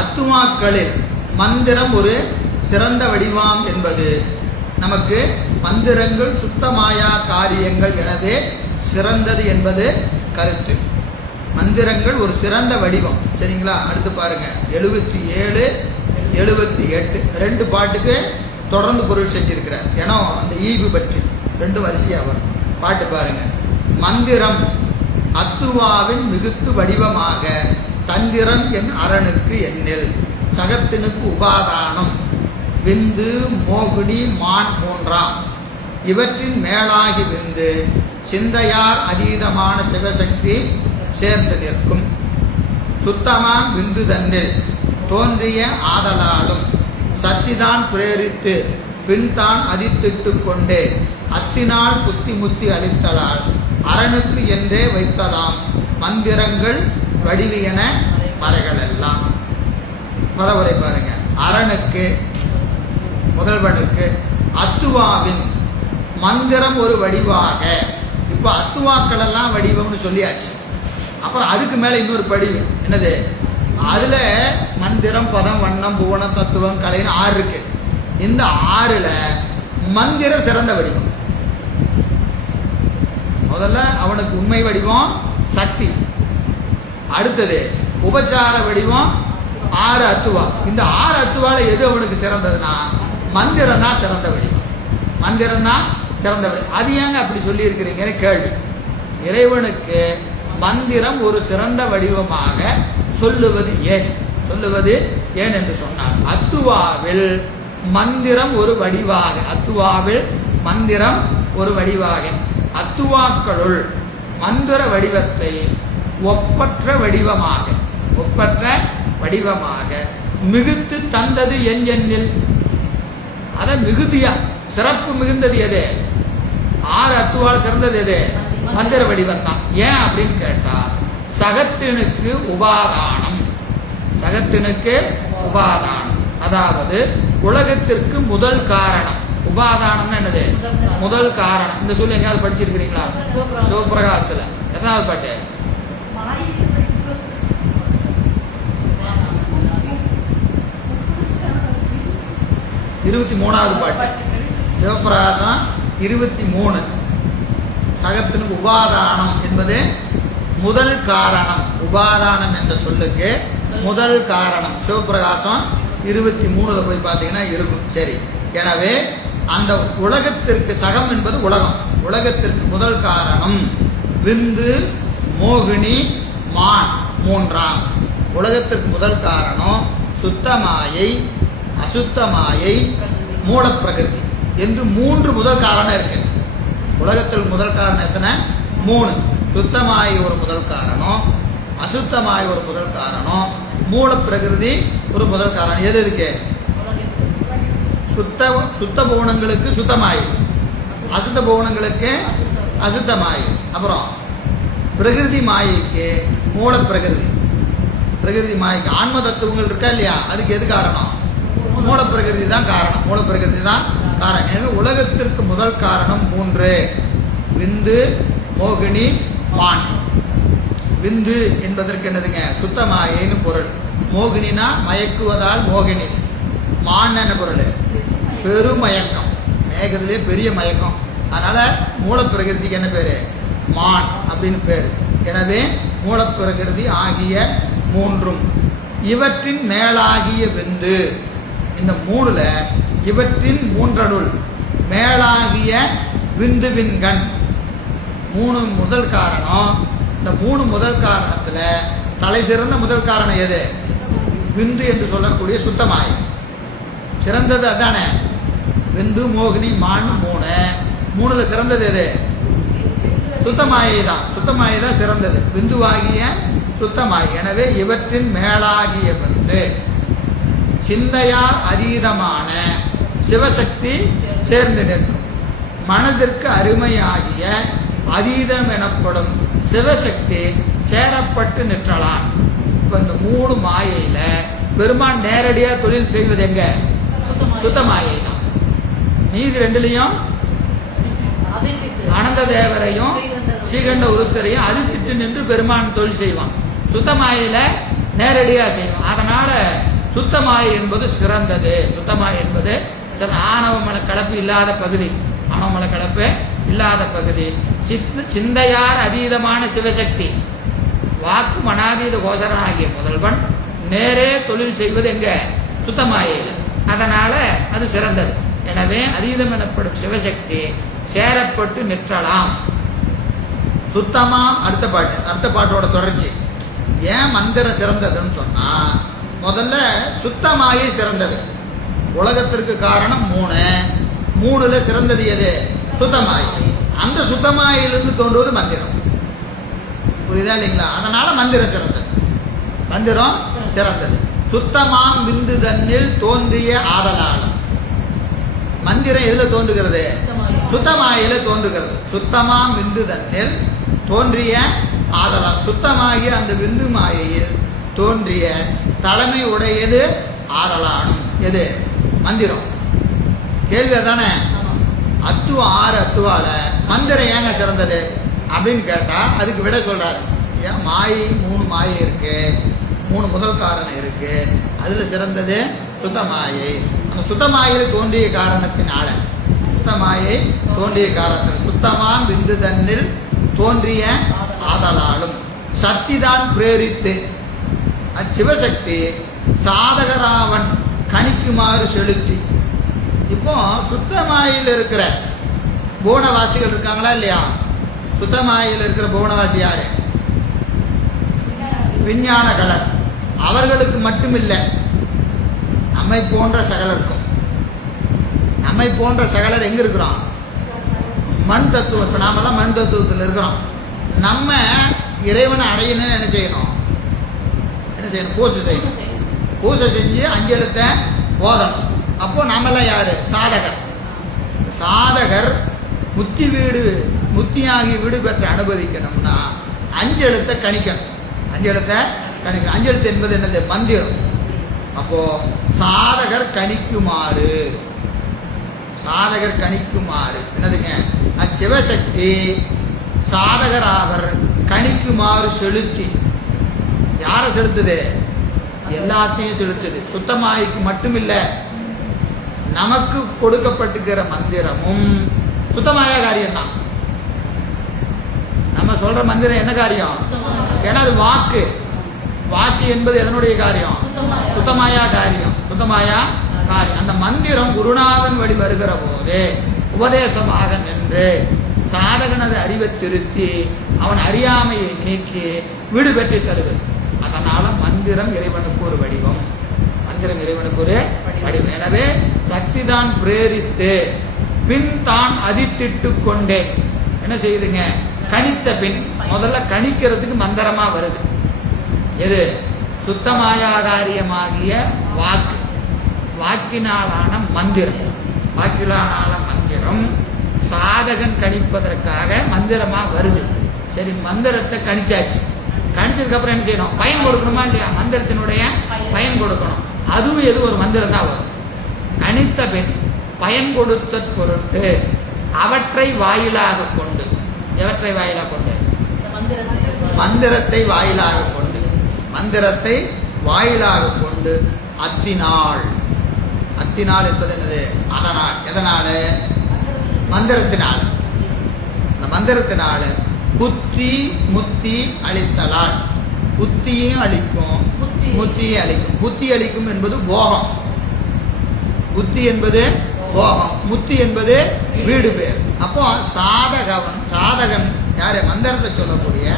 அத்துவாக்களில் மந்திரம் ஒரு சிறந்த வடிவாம் என்பது நமக்கு மந்திரங்கள் சுத்தமாயா காரியங்கள் எனவே சிறந்தது என்பது கருத்து. மந்திரங்கள் ஒரு சிறந்த வடிவம். சரிங்களா? அடுத்து பாருங்க 77, 78 ரெண்டு பாட்டுக்கு தொடர்ந்து பொருள் செஞ்சிருக்கிறார். ஏன்னா அந்த ஈவு பற்றி ரெண்டு வரிசையா வரும். பாட்டு பாருங்க. மந்திரம் அத்துவாவின் மிகுத்து வடிவமாக தந்திரம் என் அரணுக்கு எண்ணில் சகத்தினுக்கு உபாதானம் விந்து மோகினி மான் மூன்றாம் இவற்றின் மேலாகி விந்து சிந்தையார் அதீதமான சிவசக்தி சேர்ந்து நிற்கும் சுத்தமாம் விந்து தன்னில் தோன்றிய ஆதலாலும் சத்திதான் பிரேரித்து பின்தான் அதித்திட்டு கொண்டே அத்தினால் புத்தி முத்தி அளித்தலால் அரணுக்கு என்றே வைத்ததாம் மந்திரங்கள் வடிவியன மறைகள் எல்லாம். பதவுரை பாருங்க. அரணுக்கு முதல்வனுக்கு அத்துவாவின் மந்திரம் ஒரு வடிவாக. இப்ப அத்துவாக்கள் எல்லாம் வடிவம்னு சொல்லியாச்சு. அப்புறம் அதுக்கு மேல இன்னொரு படிவு என்னது? அதுல மந்திரம் பதம் வண்ணம் புவனம் தத்துவம் கலைன்னு 6 இருக்கு. இந்த 6ல மந்திரம் சிறந்த வடிவம். முதல்ல அவனுக்கு உண்மை வடிவம் சக்தி. அடுத்தது உபச்சார வடிவம் 6 அத்துவா. இந்த 6 அத்துவால எது அவனுக்கு சிறந்ததுன்னா மந்திரம் தான் சிறந்த வடிவம். மந்திரம் தான் சிறந்த வடிவம். அது ஏங்க அப்படி சொல்லி இருக்கிறீங்கன்னு கேள்வி. இறைவனுக்கு மந்திரம் ஒரு சிறந்த வடிவமாக சொல்லுவது ஏன் என்று சொன்னார். அத்துவாவில் மந்திரம் ஒரு வடிவாக. அத்துவாவில் மந்திரம் ஒரு வடிவாக. அத்துவாக்களுள் மந்திர வடிவத்தை ஒப்பற்ற வடிவமாக மிகுத்து தந்தது எண்ணில். அத மிகுதியா சிறப்பு மிகுந்தது எது? 6 அத்துவால சிறந்தது எது? மந்திர வடிவம் தான். ஏன் அப்படின்னு கேட்டா சகத்தினுக்கு உபாதானம். அதாவது உலகத்திற்கு முதல் காரணம். உபாதானம் என்னது? முதல் காரணம். இந்த சொல்லி எங்கேயாவது படிச்சிருக்கிறீங்களா? சிவபிரகாசத்துல எத்தனாவது பாட்டு? 23வது பாட்டு. சிவபிரகாசம் 23. சகத்தினுக்கு உபாதானம் என்பது முதல் காரணம். உபாதானம் என்ற சொல்லுக்கு முதல் காரணம். சிவபிரகாசம் 23 போய் பார்த்தீங்கன்னா இருக்கும். சரி. எனவே அந்த உலகத்திற்கு சகம் என்பது உலகம். உலகத்திற்கு முதல் காரணம் விந்து மோகினி மான் மூன்றாம். உலகத்திற்கு முதல் காரணம் சுத்தமாயை அசுத்தமாயை மூலப்பிரகிருதி என்று 3 முதல் காரணம் இருக்கு. உலகத்தில் முதல் காரணம் எத்தனை? 3. சுத்தமாய் ஒரு முதல் காரணம், அசுத்தமாய் ஒரு முதல் காரணம், மூலப்பிரகிருதி ஒரு முதல் காரணம். எது இருக்கு? சுத்த பவுனங்களுக்கு சுத்தமாய், அசுத்த பவுனங்களுக்கு அசுத்தமாய். அப்புறம் பிரகிருதி மாயைக்கு மூலப்பிரகிருதி. பிரகிருதி மாயைக்கு ஆன்ம தத்துவங்கள் இருக்கா இல்லையா? அதுக்கு எது காரணம்? மூலப்பிரகிருதி தான் காரணம். மூலப்பிரகிருதி தான் காரணம். எனவே உலகத்திற்கு முதல் காரணம் 3. விந்து மோகினி மான். விந்து என்பதற்கு என்னதுங்க? சுத்தமாயின்னு பொருள். மோகினினா மயக்குவதால் மோகினி. மான் என்ன பொருள்? பெருமயக்கம். மேகத்திலே பெரிய மயக்கம். அதனால மூலப்பிரகிருதிக்கு என்ன பேரு? மான் அப்படின்னு பேரு. எனவே மூலப்பிரகிருதி ஆகிய 3ம் இவற்றின் மேலாகிய விந்து. இந்த 3ல இவற்றின் 3னுள் மேலாகிய விந்துவின்கண் 3 முதல் காரணம். இந்த 3 முதல் காரணத்துல தலை சிறந்த முதல் காரணம் எது? விந்து என்று சொல்லக்கூடிய சுத்தமாய். சிறந்தது அதானே. விந்து மோகினி மான் 3ல சிறந்தது எது? சுத்தமாயை தான். சுத்தமாயை தான் சிறந்தது. விந்துவாகிய சுத்தமாய். எனவே இவற்றின் மேலாகிய விந்து சிந்தையார் அதீதமான சிவசக்தி சேர்ந்து நிற்கும். மனதிற்கு அருமையாகிய அதீதம் எனப்படும் சிவசக்தி சேரப்பட்டு நிற்றலாம். இப்ப இந்த 3 மாயையில பெருமான் நேரடியா தொழில் செய்வது எங்க? சுத்தமாயை தான். மீதி 2லையும் அனந்த தேவரையும் ஸ்ரீகண்ட உருத்தரையும் அதித்திட்டு நின்று பெருமான் தொழில் செய்வான். சுத்தமாயில நேரடியா செய்வான். அதனால சுத்தமாயை என்பது சிறந்தது. சுத்தமாயை என்பது ஆணவ மல கலப்பு இல்லாத பகுதி. ஆணவ மல கலப்பு இல்லாத பகுதி. சிந்தையார் அதீதமான சிவசக்தி, வாக்கு மனாதீத கோசரன் ஆகிய முதல்வன் நேரே தொழில் செய்வது எங்க? சுத்தமாயில். அதனால அது சிறந்தது. எனவே அதீதம் எனப்படும் சிவசக்தி சேரப்பட்டு நிற்றலாம். சுத்தமாம் அடுத்த பாட்டோட தொடர்ச்சி. ஏன் மந்திரம் சிறந்ததுன்னு சொன்னா, முதல்ல சுத்தமாயே சிறந்தது. உலகத்திற்கு காரணம் 3. 3ல சிறந்தது எது? சுத்தமாய். அந்த சுத்தமாயிலிருந்து தோன்றுவது மந்திரம். புரியுதா இல்லைங்களா? அதனால மந்திரம் சிறந்தது. மந்திரம் சிறந்தது. சுத்தமாம் விந்து தன்னில் தோன்றிய ஆதலாலும். மந்திரம் எதுல தோன்றுகிறது? சுத்தமாயில தோன்றுகிறது. சுத்தமாம் விந்து தன்னில் தோன்றிய ஆதலால். சுத்தமாகிய அந்த விந்து மாயையில் தோன்றிய தலைமை உடையது ஆதலானும். எது? மந்திரம். கேள்வி அதானே. 6 அத்துவால மந்திரம் ஏங்க சிறந்தது அப்படின்னு கேட்டா அதுக்கு விட சொல்றாரு. ஏன் மாயை 3 மாயை இருக்கு, 3 முதல் காரணம் இருக்கு. அதுல சிறந்தது சுத்தமாயை. அந்த சுத்தமாயில் தோன்றிய காரணத்தினால, சுத்தமாயை தோன்றிய காரணத்தில் சுத்தமாம் விந்து தன்னில் தோன்றிய ஆதலாலும் சக்திதான் பிரேரித்து அச்சிவசக்தி சாதகராவன் கணிக்குமாறு செலுத்தி. இப்போ சுத்தமாயில் இருக்கிற புவனவாசிகள் இருக்காங்களா இல்லையா? சுத்தமாயில் இருக்கிற புவனவாசி யாரு? விஞ்ஞான கலர். அவர்களுக்கு மட்டுமில்லை, நம்மை போன்ற சகலருக்கும். நம்மை போன்ற சகலர் எங்க இருக்கிறோம்? மண் தத்துவம். இப்ப நாமெல்லாம் மண் தத்துவத்தில் இருக்கிறோம். நம்ம இறைவனை அடையணும்னு என்ன செய்யணும்? பூசை செய்யணும். பூசை செஞ்சு 5 எழுத்த ஓதணும். அப்போ நாமெல்லாம் யாரு? சாதகர். சாதகர் முத்தியாகி வீடு பெற்று அனுபவிக்கணும்னா 5 எழுத்த கணிக்கணும். 5 எழுத்த கணிக்கணும். 5 எழுத்து என்பது என்னது? மந்திரம். அப்போ சாதகர் கணிக்குமாறு, சாதகர் கணிக்குமாறு என்னதுங்க? அச்சிவசக்தி சாதகர் ஆவர் கணிக்குமாறு செலுத்தி. யார செலுத்துது? எல்லாத்தையும் செலுத்துது. சுத்தமாய்க்கு மட்டுமில்ல, நமக்கு கொடுக்கப்பட்டிருக்கிற மந்திரமும் சுத்தமாய காரியம் தான். நம்ம சொல்ற மந்திரம் என்ன காரியம்? ஏன்னா அது வாக்கு. வாக்கு என்பது எதனுடைய காரியம்? சுத்தமாயா காரியம். சுத்தமாயா காரியம். அந்த மந்திரம் குருநாதன் வழி வருகிற போது உபதேசமாக நின்று சாதகனது அறிவை திருத்தி அவன் அறியாமையை நீக்கி வீடு பெற்று தருவது. அதனால மந்திரம் இறைவனுக்கு ஒரு வடிவம். மந்திரம் இறைவனுக்கு ஒரு வடிவம். எனவே சக்தி தான் பிரேரித்து பின் தான் அதித்திட்டு கொண்டே என்ன செய்யுதுங்க? கணித்த பின். முதல்ல கணிக்கிறதுக்கு மந்திரமா வருது. எது? சுத்தமாயாகாரியமாகிய வாக்கு. வாக்கினாலான மந்திரம். வாக்கினாலான மந்திரம் சாதகன் கணிப்பதற்காக மந்திரமா வருது. சரி, மந்திரத்தை கணிச்சாச்சு. கணிச்சதுக்கு அப்புறம் என்ன செய்யணும்? பயன் கொடுக்கணுமா இல்லையா? மந்திரத்தினுடைய பயன் கொடுக்கணும். அதுவும் எது? ஒரு மந்திரம் தான் வரும். கணித்த பின் பயன் கொடுத்த பொருட்டு அவற்றை வாயிலாக கொண்டு. எவற்றை வாயிலாக கொண்டு? மந்திரத்தை வாயிலாக கொண்டு. மந்திரத்தை வாயிலாக கொண்டு அத்தினாள். அத்தினாள் என்பது என்னது? அதனால். எதனால? மந்திரத்தினால். இந்த மந்திரத்தினால புத்தி முத்தி அளித்தலால். புத்தியையும் அளிக்கும், முத்தியை அளிக்கும். புத்தி அளிக்கும் என்பது போகம். புத்தி என்பது போகம், முத்தி என்பது வீடு பேர். அப்போ சாதகன் யாரு? மந்திரத்தை சொல்லக்கூடிய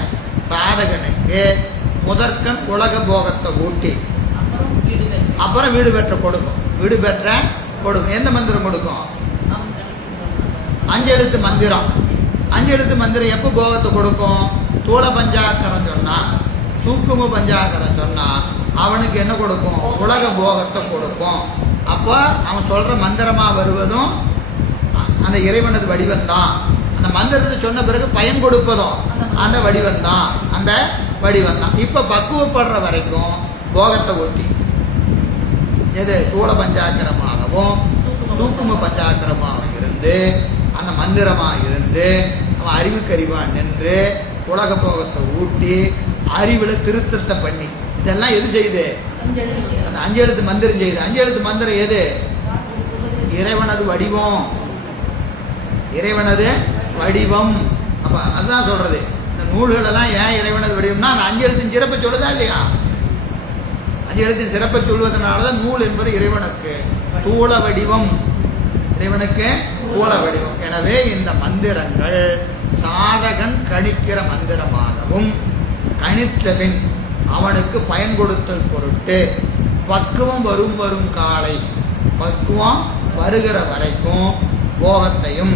சாதகனுக்கு முதற்கண் உலக போகத்தை ஊட்டி அப்புறம் வீடு பெற்ற கொடுக்கும். வீடு பெற்ற கொடுக்கும். எந்த மந்திரம் கொடுக்கும்? 5 எழுத்து மந்திரம். 5 எழுத்து மந்திரம் எப்ப போகத்தை கொடுக்கும்? தூள பஞ்சாக்கரம் சொன்னா, சூக்கும பஞ்சாக்கரம் சொன்னா அவனுக்கு என்ன கொடுக்கும்? உலக போகத்தை கொடுக்கும். அப்போ அவன் சொல்ற மந்திரமா வருவதும் அந்த இறைவனது வடிவம் தான். அந்த மந்திரத்தை சொன்ன பிறகு பயன் கொடுப்பதும் அந்த வடிவம் தான். அந்த வடிவம் தான். இப்ப பக்குவப்படுற வரைக்கும் போகத்தை ஒட்டி எது? தூள பஞ்சாக்கரமாகவும் சூக்கும பஞ்சாக்கரமாகவும் இருந்து அந்த மந்திரமா இருந்து அவன் அறிவுக்கறிவா நின்று உலக போகத்தை ஊட்டி அறிவுல திருத்தத்தை பண்ணி இதெல்லாம் எது செய்யுது? அந்த 5 எழுத்து மந்திரம் செய்யுது. 5 எழுத்து மந்திரம் எது? இறைவனது வடிவம், இறைவனது வடிவம். அப்ப அதுதான் சொல்றது. இந்த நூல்கள் எல்லாம் ஏன் இறைவனது வடிவம்னா அந்த 5 எழுத்தின் சிறப்பை சொல்லுதா இல்லையா? 5 எழுத்தின் சிறப்பை சொல்வதனாலதான் நூல் என்பது இறைவனுக்கு தூள வடிவம், இறைவனுக்கு தூள வடிவம். எனவே இந்த மந்திரங்கள் சாதகன் கணிக்கிற மந்திரமாகவும் கணித்த பின் அவனுக்கு பயன் கொடுத்தல் பொருட்டு பக்குவம் வரும் காலை, பக்குவம் வருகிற வரைக்கும் போகத்தையும்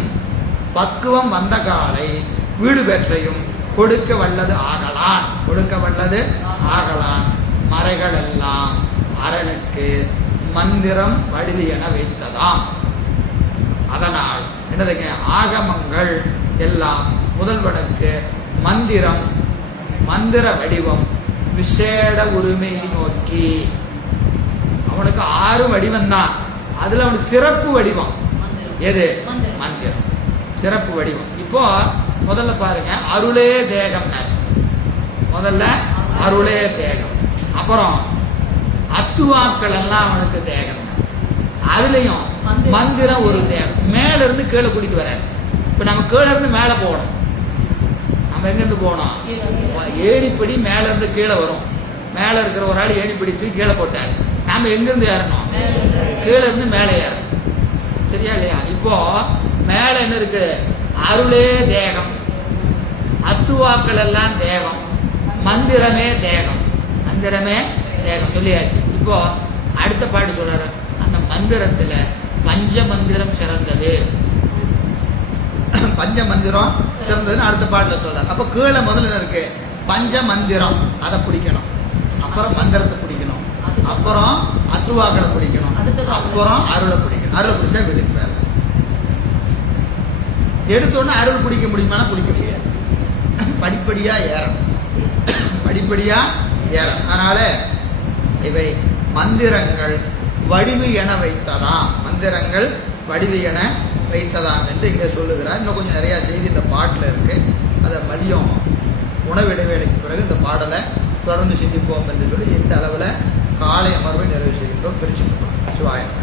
பக்குவம் வந்த காலை வீடு பெற்றையும் கொடுக்க வல்லது ஆகலான், கொடுக்க வல்லது ஆகலான். மறைகள் எல்லாம் அரணுக்கு மந்திரம் வடிவு என வைத்ததாம். அதனால் என்னதுங்க, ஆகமங்கள் எல்லாம் முதல்வனுக்கு மந்திரம், மந்திர வடிவம் விசேட உரிமையை நோக்கி. அவனுக்கு 6 வடிவம் தான், அதுல அவனுக்கு சிறப்பு வடிவம் எது? மந்திரம், சிறப்பு வடிவம். இப்போ முதல்ல பாருங்க, அருளே தேகம். முதல்ல அருளே தேகம், அப்புறம் அத்துவாக்கள் எல்லாம் அவனுக்கு தேகம். அதுலயும் மந்திரம் ஒரு தேகம். மேல இருந்து கீழே கூட்டிட்டு வர. இப்ப நம்ம கீழே இருந்து மேல போகணும். நம்ம எங்க இருந்து போகணும்? ஏணிப்படி மேல இருந்து கீழே வரும். மேல இருக்கிற ஒரு ஆள் ஏணிப்படி தூக்கி கீழே போட்டார். நாம எங்க இருந்து ஏறணும்? கீழே இருந்து மேலே ஏறணும். சரியா இல்லையா? இப்போ மேல என்ன இருக்கு? அருளே தேகம், அத்துவாக்கள் எல்லாம் தேகம், மந்திரமே தேகம், மந்திரமே தேகம் சொல்லியாச்சு. இப்போ அடுத்த பாட்டு சொல்றாரு, அந்த மந்திரத்துல பஞ்ச மந்திரம் சிறந்தது, பஞ்ச மந்திரம் சிறந்ததுன்னு அடுத்த பாட்டுல சொல்றாரு. அப்ப கீழே முதல்ல இருக்கு பஞ்ச மந்திரம், அதை பிடிக்கணும். அப்புறம் மந்திரத்தை பிடிக்கணும், அப்புறம் அத்துவாக்களை பிடிக்கணும், அப்புறம் அருளை பிடிக்கணும். அருளை பிடிச்சா வீட்டுக்கு வேலை. எடுத்தோன்னு அருள் பிடிக்க முடியுமா? பிடிக்க முடியாது. படிப்படியா ஏறணும், படிப்படியா ஏறணும். அதனால இவை மந்திரங்கள் வடிவு என வைத்ததாம், மந்திரங்கள் வடிவு என வைத்ததாம் என்று இங்கே சொல்லுகிறார். இன்னும் கொஞ்சம் நிறைய செய்தி இந்த பாட்டில் இருக்கு. அதை மதியம் உணவு இடைவேளைக்கு பிறகு இந்த பாடலை தொடர்ந்து சிந்திப்போம் என்று சொல்லி இந்த அளவில் காலை அமர்வை நிறைவு செய்கின்றோம். பிரிச்சு சிவாயம்.